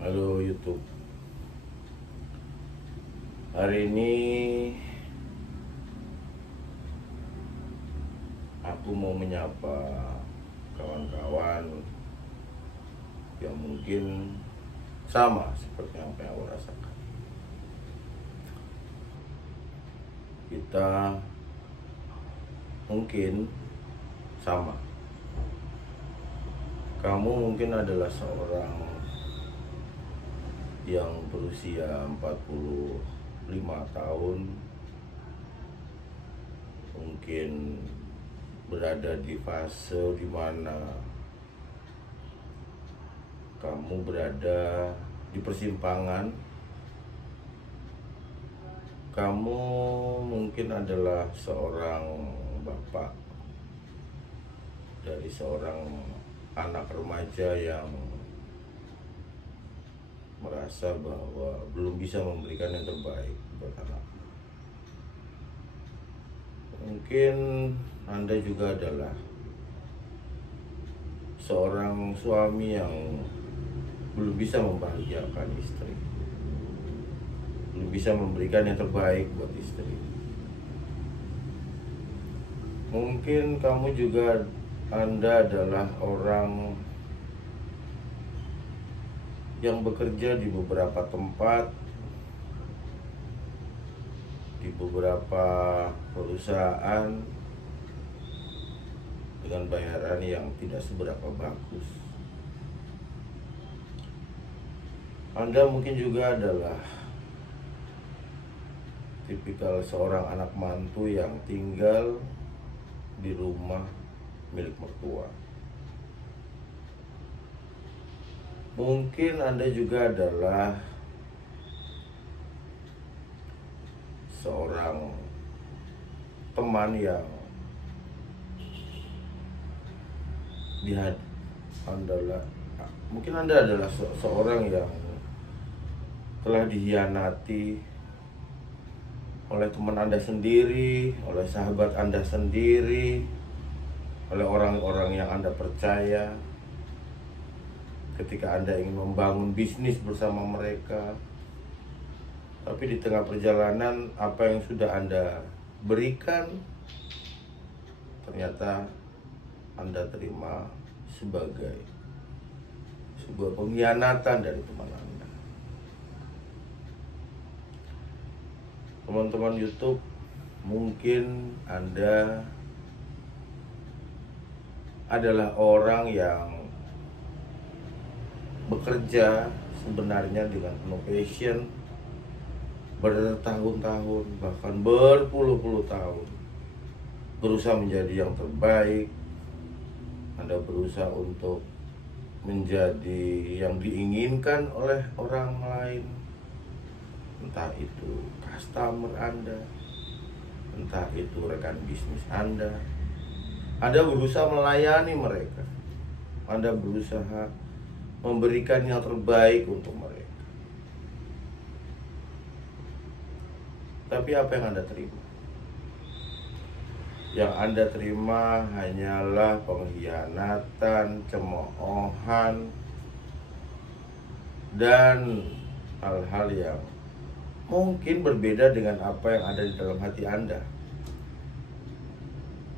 Halo YouTube. Hari ini aku mau menyapa kawan-kawan yang mungkin sama seperti apa yang aku rasakan. Kita mungkin sama. Kamu mungkin adalah seorang yang berusia 45 tahun, mungkin berada di fase dimana kamu berada di persimpangan. Kamu mungkin adalah seorang bapak dari seorang anak remaja yang merasa bahwa belum bisa memberikan yang terbaik buat anak. Mungkin Anda juga adalah seorang suami yang belum bisa membahagiakan istri, belum bisa memberikan yang terbaik buat istri. Mungkin kamu juga, Anda adalah orang yang bekerja di beberapa tempat, di beberapa perusahaan dengan bayaran yang tidak seberapa bagus. Anda mungkin juga adalah tipikal seorang anak mantu yang tinggal di rumah milik mertua. Mungkin Anda juga adalah seorang teman yang mungkin Anda adalah seorang yang telah dihianati oleh teman Anda sendiri, oleh sahabat Anda sendiri, oleh orang-orang yang Anda percaya. Ketika Anda ingin membangun bisnis bersama mereka, tapi di tengah perjalanan apa yang sudah Anda berikan ternyata Anda terima sebagai sebuah pengkhianatan dari teman Anda. Teman-teman YouTube, mungkin Anda adalah orang yang bekerja sebenarnya dengan penuh passion, bertahun-tahun bahkan berpuluh-puluh tahun, berusaha menjadi yang terbaik. Anda berusaha untuk menjadi yang diinginkan oleh orang lain, entah itu customer Anda, entah itu rekan bisnis Anda. Anda berusaha melayani mereka, Anda berusaha memberikan yang terbaik untuk mereka. Tapi apa yang Anda terima? Yang Anda terima hanyalah pengkhianatan, cemoohan, dan hal-hal yang mungkin berbeda dengan apa yang ada di dalam hati Anda.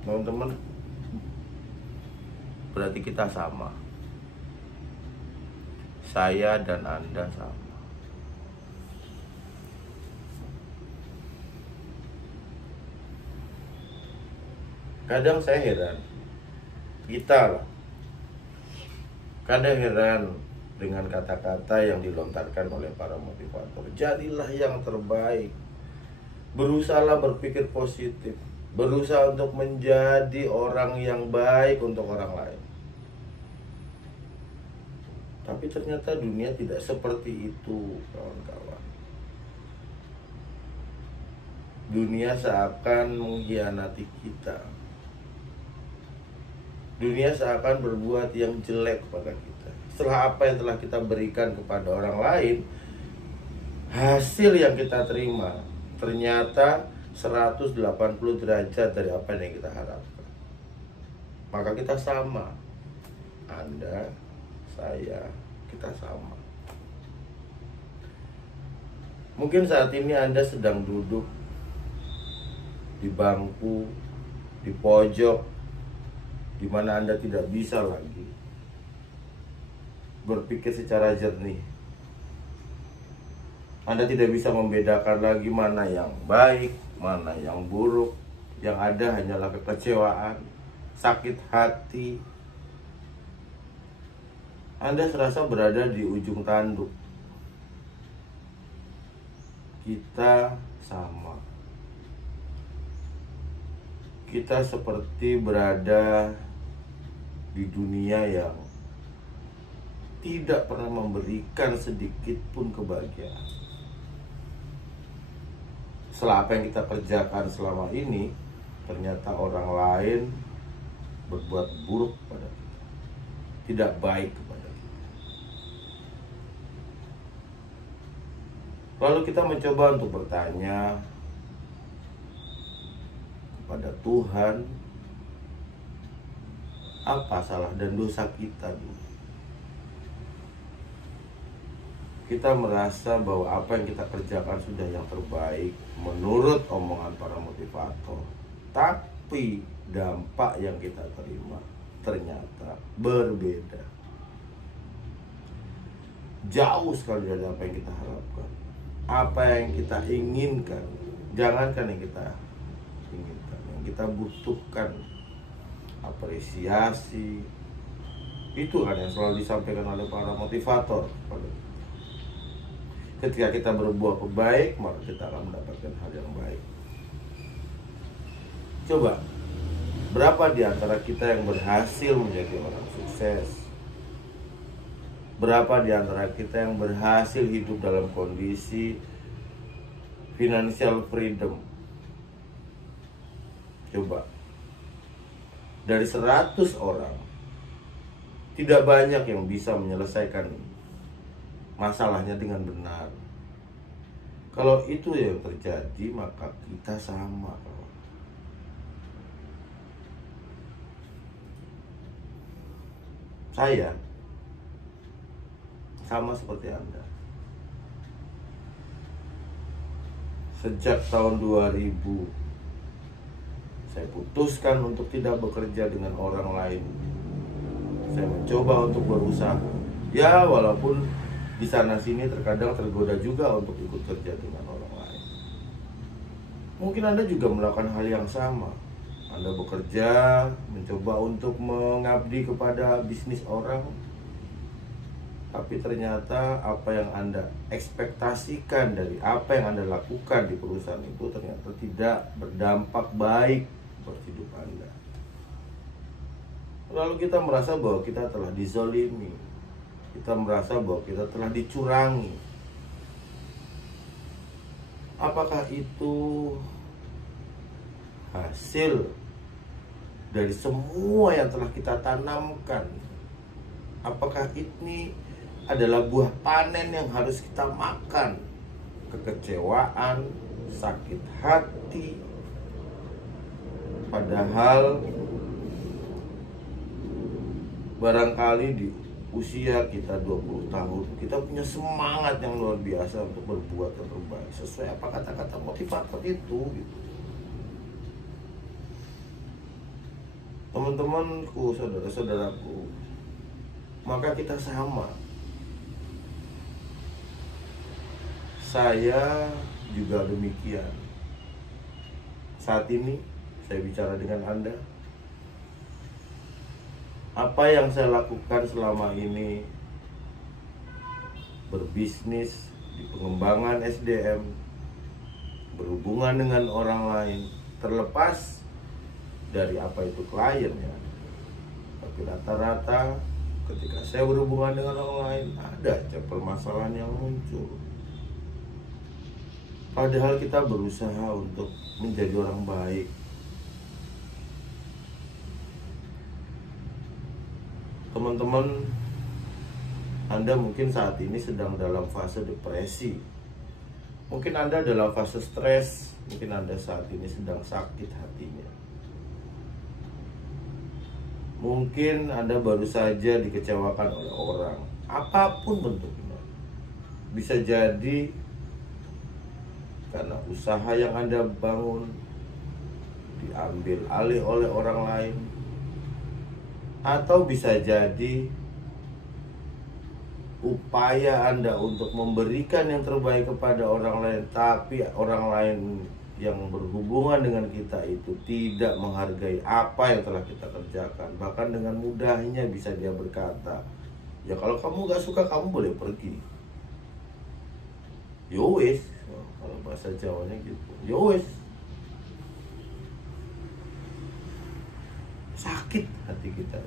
Teman-teman, berarti kita sama. Saya dan Anda sama. Kadang saya heran, kadang heran dengan kata-kata yang dilontarkan oleh para motivator. Jadilah yang terbaik, berusahalah berpikir positif, berusaha untuk menjadi orang yang baik untuk orang lain. Tapi ternyata dunia tidak seperti itu, kawan-kawan. Dunia seakan mengkhianati kita. Dunia seakan berbuat yang jelek kepada kita. Setelah apa yang telah kita berikan kepada orang lain, hasil yang kita terima ternyata 180 derajat dari apa yang kita harapkan. Maka kita sama. Anda, saya, kita sama. Mungkin saat ini Anda sedang duduk di bangku, di pojok, di mana Anda tidak bisa lagi berpikir secara jernih. Anda tidak bisa membedakan lagi mana yang baik, mana yang buruk. Yang ada hanyalah kekecewaan, sakit hati. Anda serasa berada di ujung tanduk. Kita sama. Kita seperti berada di dunia yang tidak pernah memberikan sedikit pun kebahagiaan. Setelah apa yang kita kerjakan selama ini, ternyata orang lain berbuat buruk pada kita, tidak baik kepada kita. Lalu kita mencoba untuk bertanya kepada Tuhan, apa salah dan dosa kita dulu? Kita merasa bahwa apa yang kita kerjakan sudah yang terbaik menurut omongan para motivator. Tapi dampak yang kita terima ternyata berbeda. Jauh sekali dari apa yang kita harapkan. Apa yang kita inginkan. Jangankan yang kita inginkan, yang kita butuhkan. Apresiasi. Itu kan yang selalu disampaikan oleh para motivator. Ketika kita berbuat baik, maka kita akan mendapatkan hal yang baik. Coba, berapa di antara kita yang berhasil menjadi orang sukses? Berapa di antara kita yang berhasil hidup dalam kondisi financial freedom? Coba, dari 100 orang, tidak banyak yang bisa menyelesaikan masalahnya dengan benar. Kalau itu yang terjadi, maka kita sama. Saya sama seperti Anda. Sejak tahun 2000 saya putuskan untuk tidak bekerja dengan orang lain. Saya mencoba untuk berusaha. Ya, walaupun di sana sini terkadang tergoda juga untuk ikut kerja dengan orang lain. Mungkin Anda juga melakukan hal yang sama. Anda bekerja, mencoba untuk mengabdi kepada bisnis orang, tapi ternyata apa yang Anda ekspektasikan dari apa yang Anda lakukan di perusahaan itu ternyata tidak berdampak baik buat hidup Anda. Lalu kita merasa bahwa kita telah dizalimi. Kita merasa bahwa kita telah dicurangi. Apakah itu hasil dari semua yang telah kita tanamkan? Apakah ini adalah buah panen yang harus kita makan? Kekecewaan, sakit hati. Padahal barangkali di usia kita 20 tahun, kita punya semangat yang luar biasa untuk berbuat yang terbaik sesuai apa kata-kata motivator itu gitu. Teman-temanku, saudara-saudaraku, maka kita sama. Saya juga demikian. Saat ini saya bicara dengan Anda. Apa yang saya lakukan selama ini, berbisnis di pengembangan SDM, berhubungan dengan orang lain, terlepas dari apa itu klien ya. Tapi rata-rata ketika saya berhubungan dengan orang lain, ada aja permasalahan yang muncul. Padahal kita berusaha untuk menjadi orang baik. Teman-teman, Anda mungkin saat ini sedang dalam fase depresi. Mungkin Anda dalam fase stres. Mungkin Anda saat ini sedang sakit hatinya. Mungkin Anda baru saja dikecewakan oleh orang, apapun bentuknya. Bisa jadi karena usaha yang Anda bangun diambil alih oleh orang lain, atau bisa jadi upaya Anda untuk memberikan yang terbaik kepada orang lain, tapi orang lain yang berhubungan dengan kita itu tidak menghargai apa yang telah kita kerjakan. Bahkan dengan mudahnya bisa dia berkata, ya kalau kamu gak suka kamu boleh pergi. Yowes, kalau bahasa Jawanya gitu. Yowes. Sakit hati kita.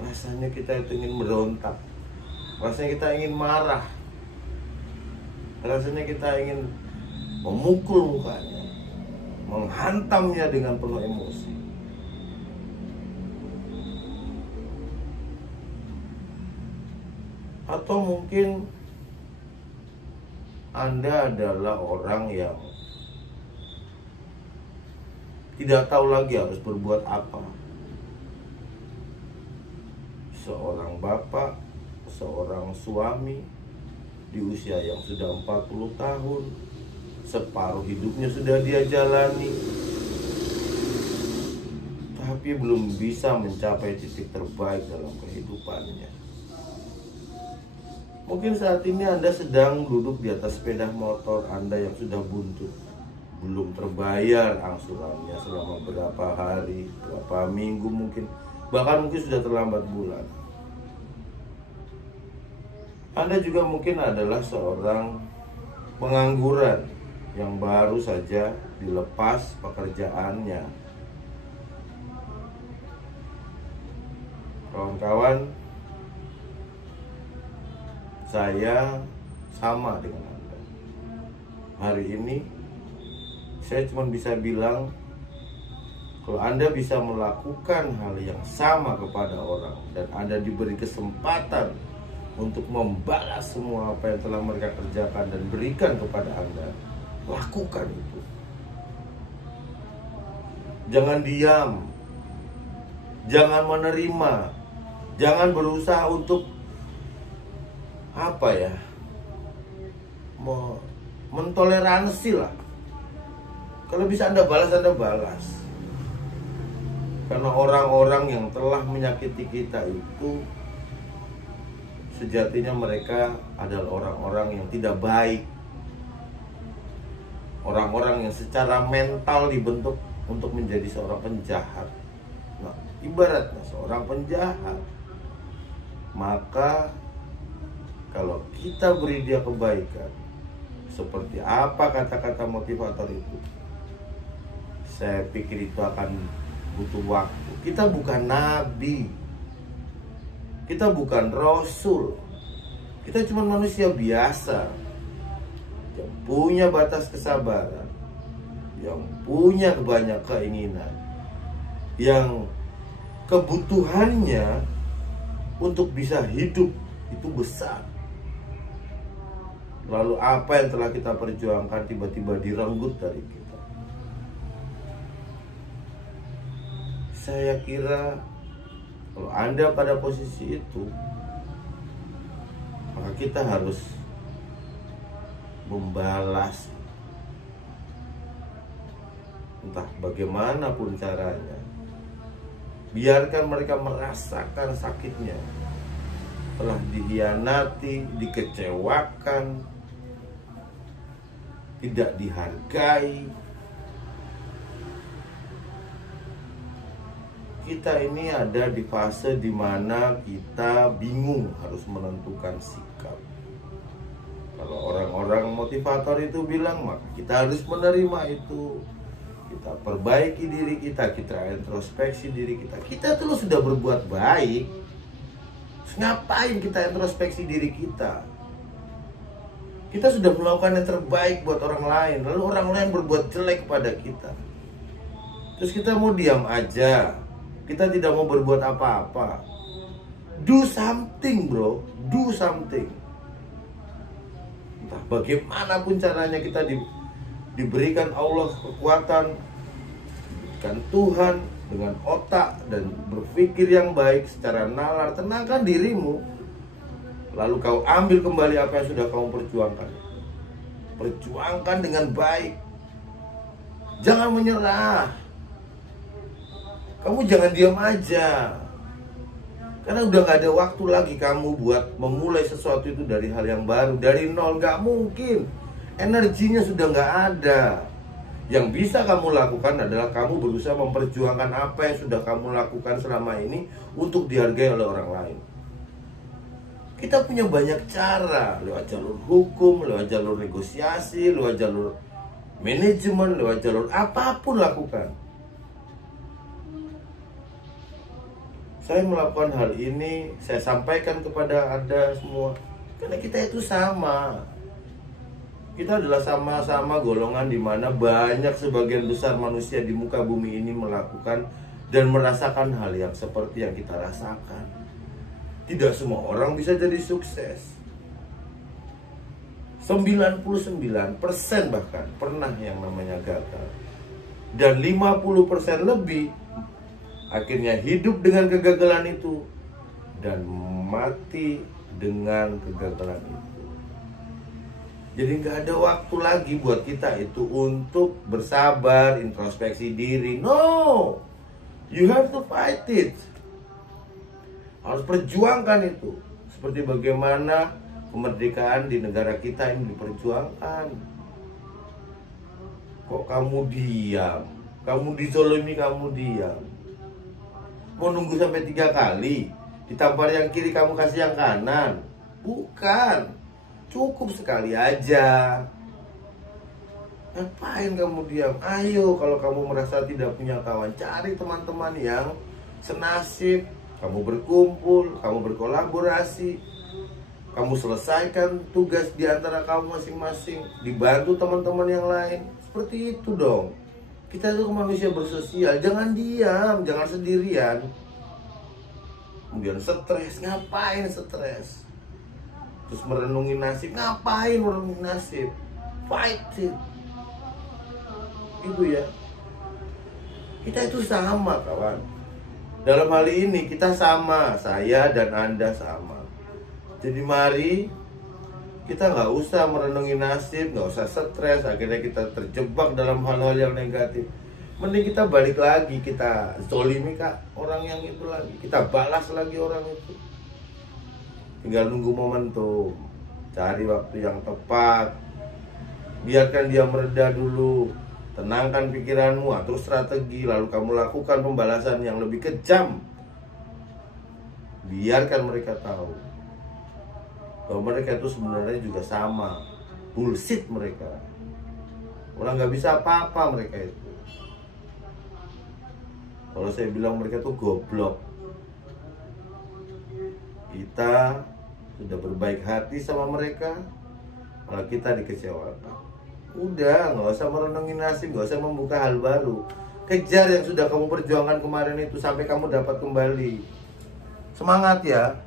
Rasanya kita itu ingin berontak. Rasanya kita ingin marah. Rasanya kita ingin memukul mukanya, menghantamnya dengan penuh emosi. Atau mungkin Anda adalah orang yang tidak tahu lagi harus berbuat apa. Seorang bapak, seorang suami di usia yang sudah 40 tahun, separuh hidupnya sudah dia jalani, tapi belum bisa mencapai titik terbaik dalam kehidupannya. Mungkin saat ini Anda sedang duduk di atas sepeda motor Anda yang sudah buntut, belum terbayar angsurannya selama berapa hari, berapa minggu mungkin, bahkan mungkin sudah terlambat bulan. Anda juga mungkin adalah seorang pengangguran yang baru saja dilepas pekerjaannya. Kawan-kawan, saya sama dengan Anda. Hari ini saya cuma bisa bilang, kalau Anda bisa melakukan hal yang sama kepada orang dan Anda diberi kesempatan untuk membalas semua apa yang telah mereka kerjakan dan berikan kepada Anda, lakukan itu. Jangan diam, jangan menerima, jangan berusaha untuk mentoleransi lah. Kalau bisa Anda balas, Anda balas. Karena orang-orang yang telah menyakiti kita itu sejatinya mereka adalah orang-orang yang tidak baik. Orang-orang yang secara mental dibentuk untuk menjadi seorang penjahat. Nah, ibaratnya seorang penjahat, maka kalau kita beri dia kebaikan, seperti apa kata-kata motivator itu, saya pikir itu akan butuh waktu. Kita bukan nabi, kita bukan rasul, kita cuma manusia biasa yang punya batas kesabaran, yang punya banyak keinginan, yang kebutuhannya untuk bisa hidup itu besar. Lalu apa yang telah kita perjuangkan tiba-tiba direnggut dari kita. Saya kira kalau Anda pada posisi itu, maka kita harus membalas, entah bagaimanapun caranya. Biarkan mereka merasakan sakitnya, telah dikhianati, dikecewakan, tidak dihargai. Kita ini ada di fase dimana kita bingung harus menentukan sikap. Kalau orang-orang motivator itu bilang, maka kita harus menerima itu. Kita perbaiki diri kita, kita introspeksi diri kita. Kita terus sudah berbuat baik, ngapain kita introspeksi diri kita? Kita sudah melakukan yang terbaik buat orang lain, lalu orang lain berbuat jelek kepada kita. Terus kita mau diam aja, kita tidak mau berbuat apa-apa. Do something bro, do something. Entah bagaimanapun caranya kita diberikan Allah kekuatan, diberikan Tuhan dengan otak dan berpikir yang baik secara nalar. Tenangkan dirimu, lalu kau ambil kembali apa yang sudah kamu perjuangkan. Perjuangkan dengan baik. Jangan menyerah. Kamu jangan diam aja. Karena udah gak ada waktu lagi kamu buat memulai sesuatu itu dari hal yang baru. Dari nol, gak mungkin. Energinya sudah gak ada. Yang bisa kamu lakukan adalah kamu berusaha memperjuangkan apa yang sudah kamu lakukan selama ini untuk dihargai oleh orang lain. Kita punya banyak cara, lewat jalur hukum, lewat jalur negosiasi, lewat jalur manajemen, lewat jalur apapun lakukan. Saya melakukan hal ini, saya sampaikan kepada Anda semua, karena kita itu sama. Kita adalah sama-sama golongan di mana banyak sebagian besar manusia di muka bumi ini melakukan dan merasakan hal yang seperti yang kita rasakan. Tidak semua orang bisa jadi sukses. 99% bahkan pernah yang namanya gagal. Dan 50% lebih akhirnya hidup dengan kegagalan itu dan mati dengan kegagalan itu. Jadi nggak ada waktu lagi buat kita itu untuk bersabar, introspeksi diri. No, you have to fight it. Harus perjuangkan itu. Seperti bagaimana kemerdekaan di negara kita ini diperjuangkan. Kok kamu diam? Kamu dizolimi, kamu diam. Mau nunggu sampai 3 kali, ditampar yang kiri kamu kasih yang kanan? Bukan, cukup sekali aja. Ngapain kamu diam? Ayo, kalau kamu merasa tidak punya kawan, cari teman-teman yang senasib. Kamu berkumpul, kamu berkolaborasi, kamu selesaikan tugas di antara kamu masing-masing, dibantu teman-teman yang lain. Seperti itu dong. Kita itu manusia bersosial, jangan diam, jangan sendirian. Kemudian stres, ngapain stres? Terus merenungi nasib, ngapain merenungi nasib? Fight it. Gitu ya. Kita itu sama, kawan. Dalam hal ini kita sama, saya dan Anda sama. Jadi mari kita nggak usah merenungi nasib, nggak usah stres, akhirnya kita terjebak dalam hal-hal yang negatif. Mending kita balik lagi, kita zolimi kak orang yang itu lagi, kita balas lagi orang itu. Tinggal nunggu momentum, cari waktu yang tepat, biarkan dia mereda dulu, tenangkan pikiranmu, atur strategi, lalu kamu lakukan pembalasan yang lebih kejam. Biarkan mereka tahu bahwa mereka itu sebenarnya juga sama. Bullshit mereka. Orang nggak bisa apa-apa mereka itu. Kalau saya bilang mereka tuh goblok. Kita sudah berbaik hati sama mereka, malah kita dikecewakan. Udah, nggak usah merenungi nasib, nggak usah membuka hal baru. Kejar yang sudah kamu perjuangkan kemarin itu sampai kamu dapat kembali. Semangat ya.